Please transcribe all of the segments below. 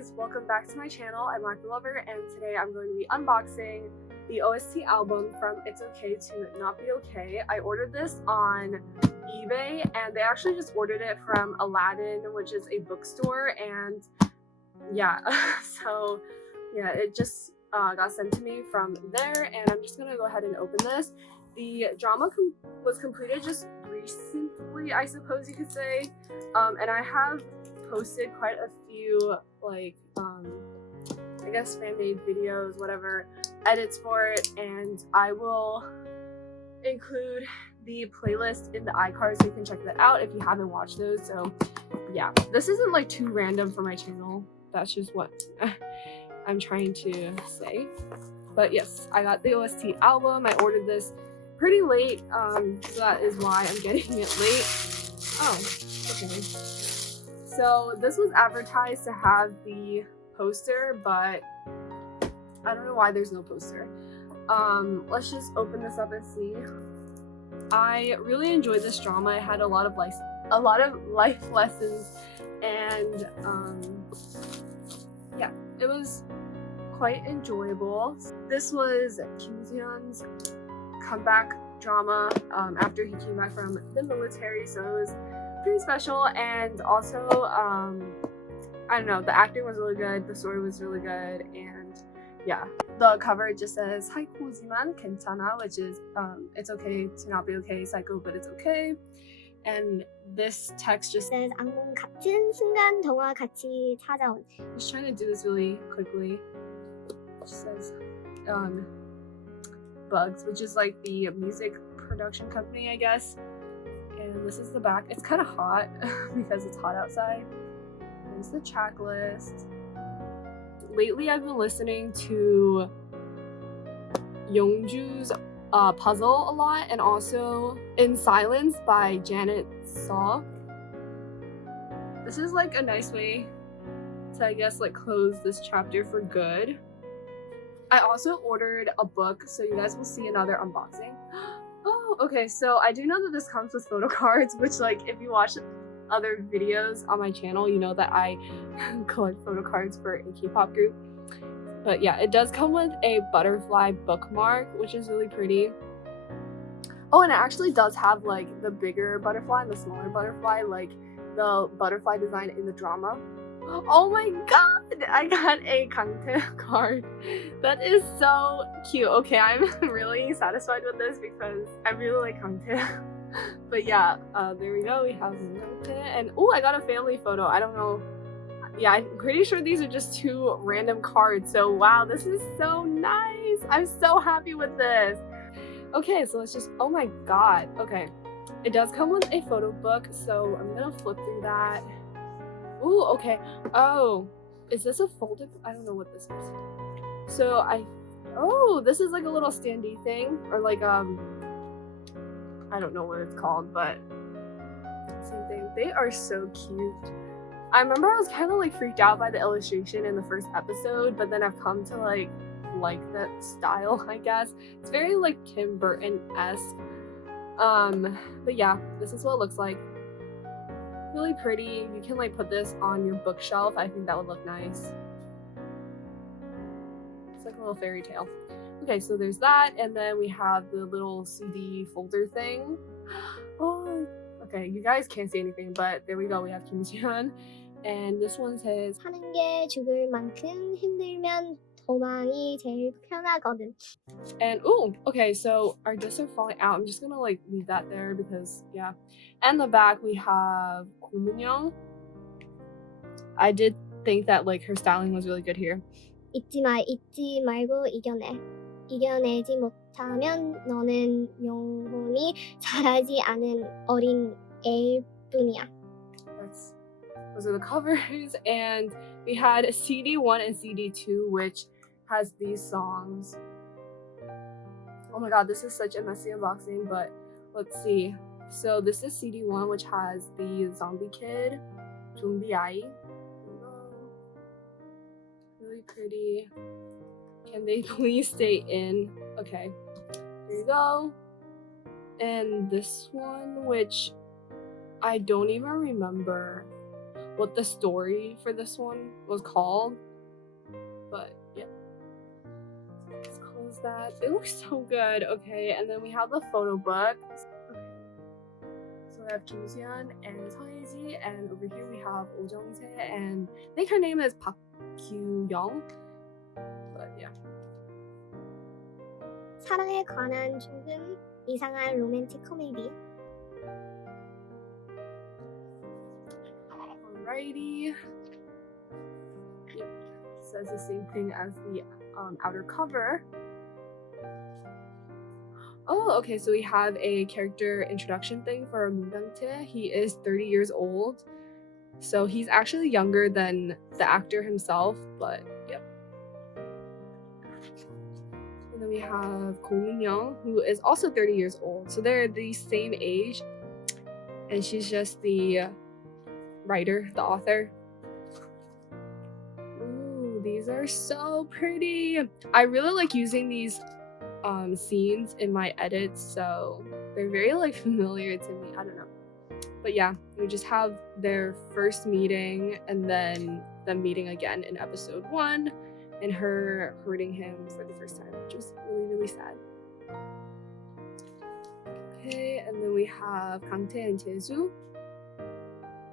guys, welcome back to my channel. I'm Lacquer Lover, and today I'm going to be unboxing the OST album from It's Okay to Not Be Okay. I ordered this on eBay, and they actually just ordered it from Aladdin, which is a bookstore, and yeah, so yeah, it just got sent to me from there, and I'm just gonna go ahead and open this. The drama was completed just recently, I suppose you could say, and I have posted quite a few like I guess fan-made videos, whatever, edits for it, and I will include the playlist in the iCard so you can check that out if you haven't watched those. So yeah, this isn't like too random for my channel, that's just what I'm trying to say. But yes, I got the OST album. I ordered this pretty late, so that is why I'm getting it late. Oh, okay. So this was advertised to have the poster, but I don't know why there's no poster. Let's just open this up and see. I really enjoyed this drama. It had a lot of life lessons, and yeah, it was quite enjoyable. This was Soo-hyun's comeback drama after he came back from the military, so it was pretty special. And also I don't know, the acting was really good, the story was really good, and yeah, the cover just says "psycho지만 괜찮아," which is it's okay to not be okay, psycho but it's okay. And this text just says 악몽 같은 순간 동화 같이 찾아온. I'm just trying to do this really quickly. It just says Bugs, which is like the music production company, I guess. And this is the back. It's kind of hot because it's hot outside. There's the track list. Lately I've been listening to Youngju's Puzzle a lot, and also In Silence by Janet Saw. This is like a nice way to, I guess, like close this chapter for good. I also ordered a book, so you guys will see another unboxing. Oh, okay, so I do know that this comes with photo cards, which, like, if you watch other videos on my channel, you know that I collect photo cards for a K-pop group. But yeah, it does come with a butterfly bookmark, which is really pretty. Oh, and it actually does have like the bigger butterfly and the smaller butterfly, like the butterfly design in the drama. Oh my god, I got a Kante card. That is so cute. Okay, I'm really satisfied with this because I really like Kante. But yeah, there we go. We have Kante, and oh, I got a family photo. I don't know. Yeah, I'm pretty sure these are just two random cards. So wow, this is so nice. I'm so happy with this. Okay, so let's just, oh my god. Okay, it does come with a photo book, so I'm gonna flip through that. Ooh, okay. Oh, is this a folded? I don't know what this is. So oh, this is like a little standee thing, or like I don't know what it's called, but same thing. They are so cute. I remember I was kind of like freaked out by the illustration in the first episode, but then I've come to like that style, I guess. It's very like Tim Burton-esque. But yeah, this is what it looks like. Really pretty. You can like put this on your bookshelf. I think that would look nice. It's like a little fairy tale. Okay, so there's that, and then we have the little CD folder thing. Oh, okay, you guys can't see anything, but there we go. We have Kim Soo-hyun, and this one says 사는 게 죽을 만큼 힘들면 도망이 제일 편하거든. And ooh, okay, so our discs are falling out. I'm just gonna like leave that there because yeah. And the back we have Ko MunYeong. I did think that like her styling was really good here. 잊지 말고 이겨내. 이겨내지 못하면 너는 영혼이 자라지 않은 어린 애일 뿐이야. Those are the covers, and we had CD1 and CD2, which has these songs. Oh my god, this is such a messy unboxing, but let's see. So this is CD1, which has the zombie kid, Zombie Ai. Really pretty. Can they please stay in? Okay, here you go. And this one, which I don't even remember. what the story for this one was called. But yeah. Let's close that. They look so good. Okay, and then we have the photo book. Okay. So we have Kissasian and Seo Ye-ji, and over here we have Oh Jung-se, and I think her name is Park Kyu-young. But yeah. 사랑에 관한 조금 이상한 로맨틱 코미디. Alrighty. Yep. Says the same thing as the outer cover. Oh, okay, so we have a character introduction thing for Moon KangTae. He is 30 years old. So he's actually younger than the actor himself, but yep. And then we have Ko MunYeong, who is also 30 years old. So they're the same age. And she's just the writer, the author. Ooh, these are so pretty. I really like using these scenes in my edits, so they're very like familiar to me. I don't know. But yeah, we just have their first meeting and then them meeting again in episode 1 and her hurting him for the first time, which was really, really sad. Okay, and then we have Kante and Jesus.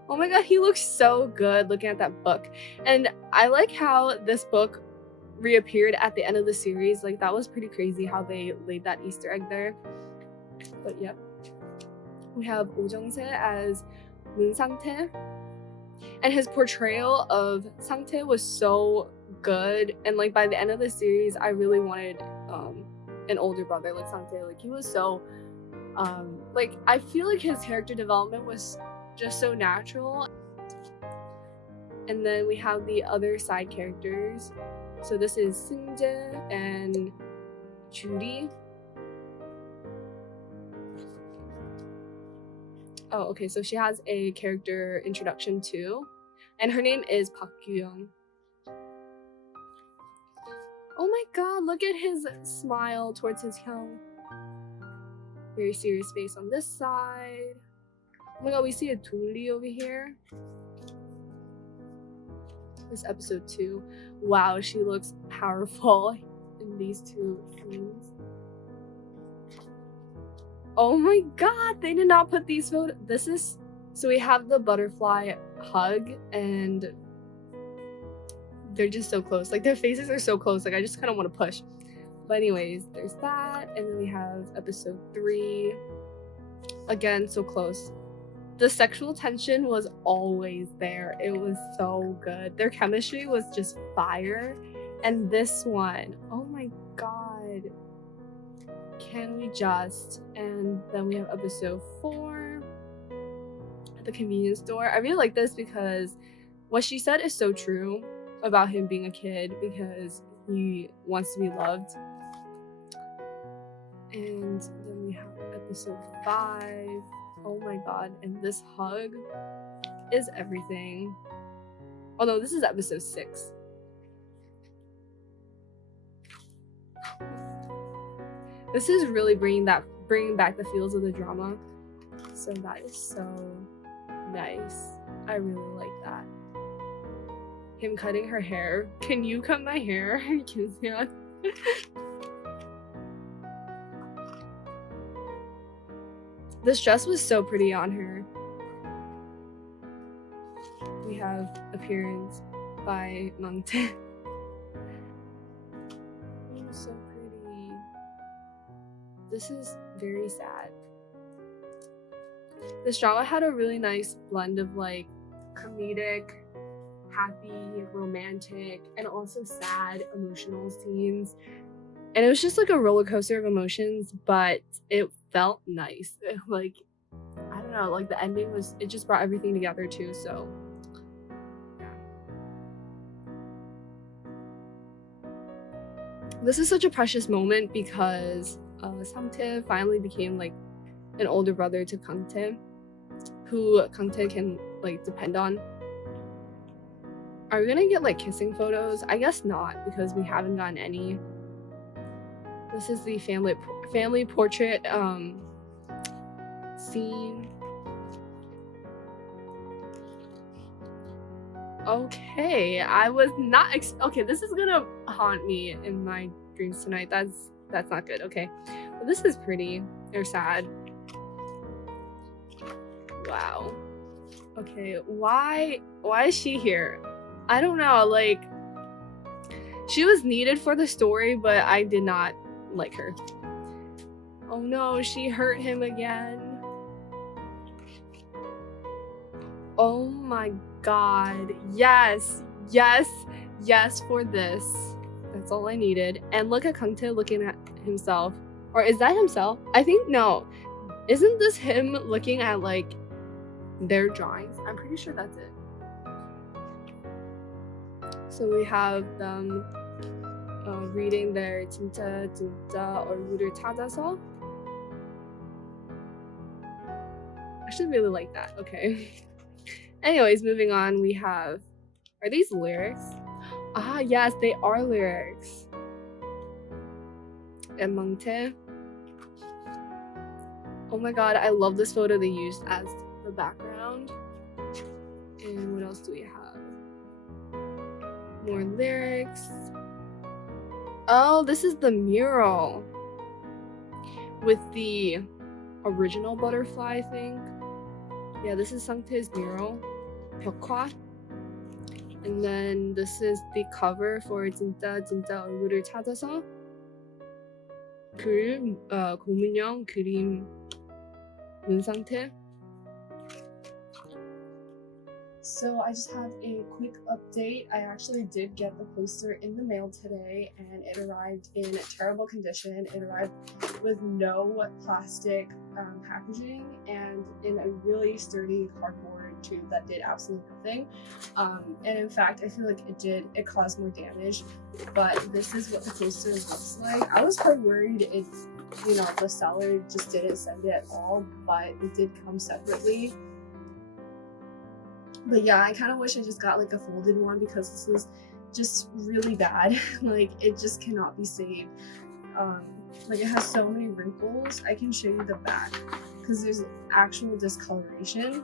Oh my god, he looks so good looking at that book. And I like how this book reappeared at the end of the series. Like, that was pretty crazy how they laid that Easter egg there. But yep. We have Oh Jung-se as Moon KangTae. And his portrayal of Sang-tae was so good. And like by the end of the series, I really wanted an older brother like Sang-tae. Like, he was so like, I feel like his character development was just so natural. And then we have the other side characters. So this is Seung-jae and Judy. Oh, okay, so she has a character introduction too. And her name is Park Kyu-young. Oh my god, look at his smile towards his Hyung. Very serious face on this side. Oh my god, we see a Dooley over here. This episode 2. Wow, she looks powerful in these two scenes. Oh my god, they did not put these photos. This is, so we have the butterfly hug and they're just so close. Like, their faces are so close. Like, I just kind of want to push. But anyways, there's that. And then we have episode 3. Again, so close. The sexual tension was always there. It was so good. Their chemistry was just fire. And this one, oh my god. Can we just? And then we have episode 4, the convenience store. I really like this because what she said is so true about him being a kid, because he wants to be loved. And then we have episode 5. Oh my god, and this hug is everything. Oh no, this is episode 6. This is really bringing back the feels of the drama. So that is so nice. I really like that. Him cutting her hair. Can you cut my hair? Kissasian. This dress was so pretty on her. We have appearance by Mangtae. So pretty. This is very sad. This drama had a really nice blend of like comedic, happy, romantic, and also sad, emotional scenes. And it was just like a roller coaster of emotions, but it felt nice. Like, I don't know, like the ending was, it just brought everything together too, so yeah. This is such a precious moment because Sang-tae finally became like an older brother to KangTae, who KangTae can like depend on. Are we gonna get like kissing photos? I guess not, because we haven't gotten any. This is the family portrait scene. Okay, I was not okay, this is gonna haunt me in my dreams tonight. That's not good. Okay, well, this is pretty or sad. Wow. Okay, why is she here? I don't know, like she was needed for the story, but I did not like her. Oh no, she hurt him again. Oh my god. Yes. Yes. Yes for this. That's all I needed. And look at KangTae looking at himself. Or is that himself? I think no. Isn't this him looking at like their drawings? I'm pretty sure that's it. So we have them reading their 진짜 얼굴을 찾아서. I should really like that. Okay. Anyways, moving on, we have, are these lyrics? Ah, yes, they are lyrics. And MangTae. Oh my god, I love this photo they used as the background. And what else do we have? More lyrics. Oh, this is the mural with the original butterfly, I think. Yeah, this is Sangtae's mural, 벽화. And then this is the cover for 진짜 얼굴을 찾아서. 글, Ko MunYeong, 그림, 문상태. So I just have a quick update. I actually did get the poster in the mail today and it arrived in terrible condition. It arrived with no plastic packaging and in a really sturdy cardboard tube that did absolutely nothing. And in fact, I feel like it caused more damage, but this is what the poster looks like. I was quite worried if, the seller just didn't send it at all, but it did come separately. But yeah, I kind of wish I just got like a folded one because this is just really bad. Like it just cannot be saved. Like it has so many wrinkles. I can show you the back because there's actual discoloration.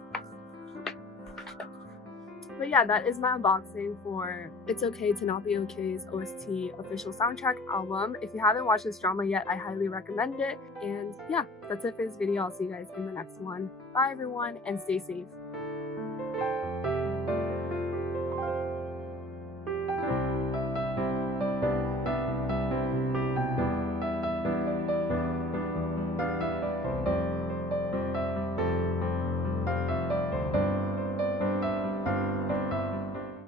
But yeah, that is my unboxing for It's Okay to Not Be OK's OST official soundtrack album. If you haven't watched this drama yet, I highly recommend it. And yeah, that's it for this video. I'll see you guys in the next one. Bye everyone and stay safe.